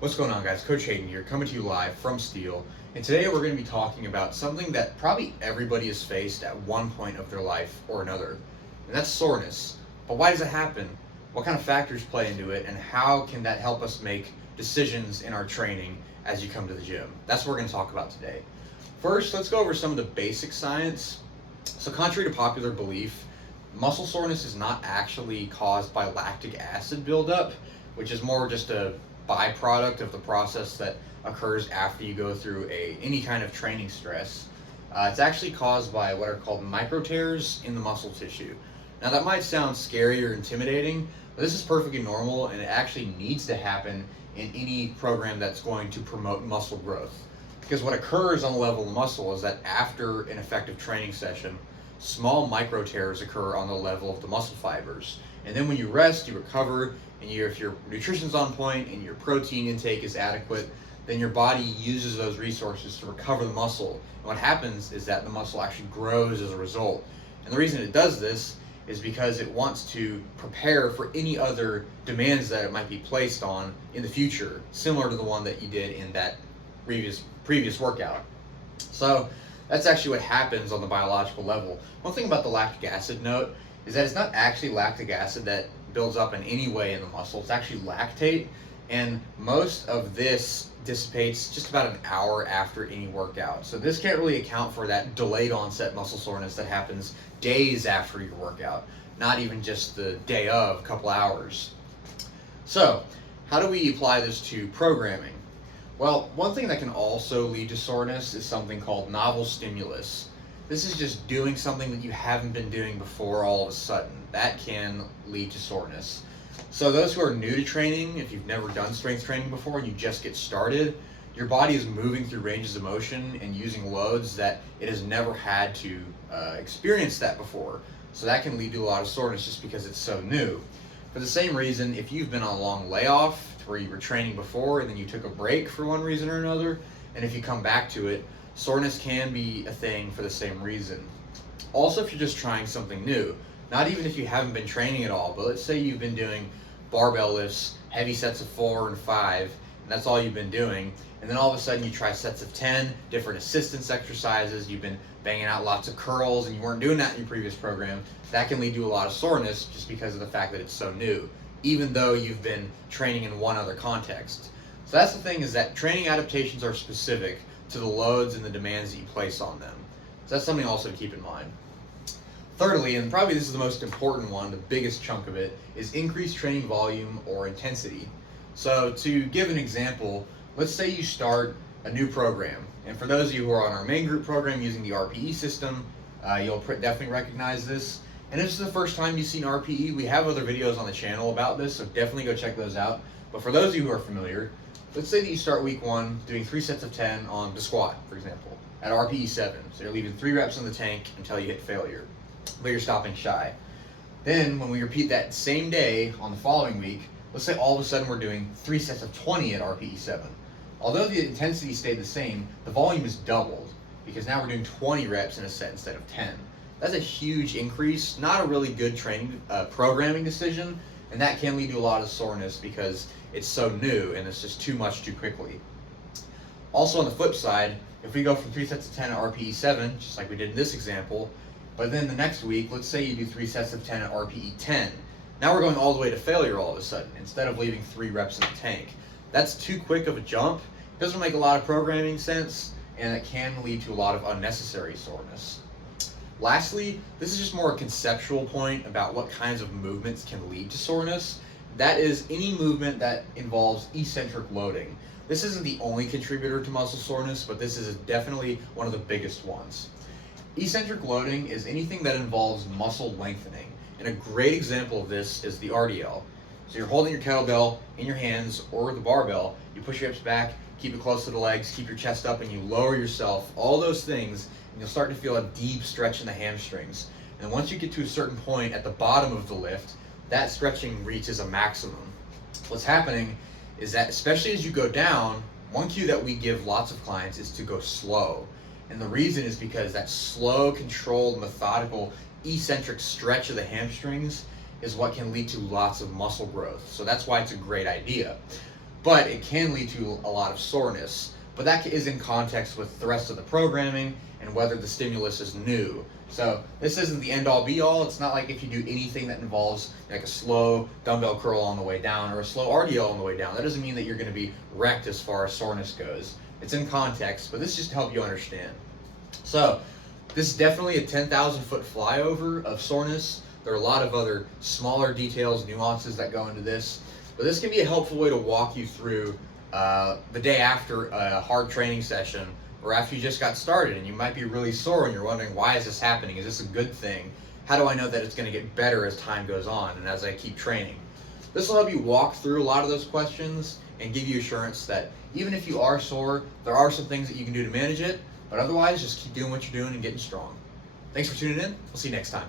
What's going on, guys? Coach Hayden here, coming to you live from Steel. And today we're going to be talking about something that probably everybody has faced at one point of their life or another, and that's soreness. But why does it happen? What kind of factors play into it, and how can that help us make decisions in our training as you come to the gym? That's what we're going to talk about today. First, let's go over some of the basic science. So contrary to popular belief, muscle soreness is not actually caused by lactic acid buildup, which is more just a byproduct of the process that occurs after you go through any kind of training stress. It's actually caused by what are called micro tears in the muscle tissue. Now that might sound scary or intimidating, but this is perfectly normal, and it actually needs to happen in any program that's going to promote muscle growth. Because what occurs on the level of the muscle is that after an effective training session, small micro tears occur on the level of the muscle fibers. And then when you rest, you recover, and if your nutrition's on point and your protein intake is adequate, then your body uses those resources to recover the muscle. And what happens is that the muscle actually grows as a result. And the reason it does this is because it wants to prepare for any other demands that it might be placed on in the future, similar to the one that you did in that previous workout. So that's actually what happens on the biological level. One thing about the lactic acid note is that it's not actually lactic acid that builds up in any way in the muscle. It's actually lactate, and most of this dissipates just about an hour after any workout. So this can't really account for that delayed onset muscle soreness that happens days after your workout, not even just the day of, a couple hours. So how do we apply this to programming? Well, one thing that can also lead to soreness is something called novel stimulus. This is just doing something that you haven't been doing before all of a sudden. That can lead to soreness. So those who are new to training, if you've never done strength training before and you just get started, your body is moving through ranges of motion and using loads that it has never had to experience that before. So that can lead to a lot of soreness just because it's so new. For the same reason, if you've been on a long layoff to where you were training before and then you took a break for one reason or another, and if you come back to it, soreness can be a thing for the same reason. Also, if you're just trying something new, not even if you haven't been training at all, but let's say you've been doing barbell lifts, heavy sets of 4 and 5, and that's all you've been doing, and then all of a sudden you try sets of 10, different assistance exercises, you've been banging out lots of curls, and you weren't doing that in your previous program, that can lead to a lot of soreness just because of the fact that it's so new, even though you've been training in one other context. So that's the thing, is that training adaptations are specific to the loads and the demands that you place on them. So that's something also to keep in mind. Thirdly, and probably this is the most important one, the biggest chunk of it, is increased training volume or intensity. So to give an example, let's say you start a new program. And for those of you who are on our main group program using the RPE system, you'll definitely recognize this. And if this is the first time you've seen RPE, we have other videos on the channel about this, so definitely go check those out. But for those of you who are familiar, let's say that you start week 1 doing 3 sets of 10 on the squat, for example, at RPE 7. So you're leaving 3 reps in the tank until you hit failure, but you're stopping shy. Then when we repeat that same day on the following week, let's say all of a sudden we're doing 3 sets of 20 at RPE 7. Although the intensity stayed the same, the volume is doubled because now we're doing 20 reps in a set instead of 10. That's a huge increase, not a really good training programming decision, and that can lead to a lot of soreness because it's so new and it's just too much too quickly. Also on the flip side, if we go from 3 sets of 10 at RPE 7, just like we did in this example, but then the next week, let's say you do 3 sets of 10 at RPE 10. Now we're going all the way to failure all of a sudden, instead of leaving 3 reps in the tank. That's too quick of a jump. It doesn't make a lot of programming sense, and it can lead to a lot of unnecessary soreness. Lastly, this is just more a conceptual point about what kinds of movements can lead to soreness. That is any movement that involves eccentric loading. This isn't the only contributor to muscle soreness, but this is definitely one of the biggest ones. Eccentric loading is anything that involves muscle lengthening, and a great example of this is the RDL. So you're holding your kettlebell in your hands or the barbell, you push your hips back, keep it close to the legs, keep your chest up, and you lower yourself, all those things, and you'll start to feel a deep stretch in the hamstrings. And once you get to a certain point at the bottom of the lift, that stretching reaches a maximum. What's happening is that, especially as you go down, one cue that we give lots of clients is to go slow. And the reason is because that slow, controlled, methodical, eccentric stretch of the hamstrings is what can lead to lots of muscle growth. So that's why it's a great idea. but it can lead to a lot of soreness. But that is in context with the rest of the programming and whether the stimulus is new. So this isn't the end all be all. It's not like if you do anything that involves like a slow dumbbell curl on the way down or a slow RDL on the way down, that doesn't mean that you're going to be wrecked as far as soreness goes. It's in context, but this is just to help you understand. So this is definitely a 10,000 foot flyover of soreness. There are a lot of other smaller details, nuances that go into this, but this can be a helpful way to walk you through the day after a hard training session or after you just got started and you might be really sore and you're wondering, why is this happening? Is this a good thing? How do I know that it's going to get better as time goes on and as I keep training? This will help you walk through a lot of those questions and give you assurance that even if you are sore, there are some things that you can do to manage it, but otherwise just keep doing what you're doing and getting strong. Thanks for tuning in. We'll see you next time.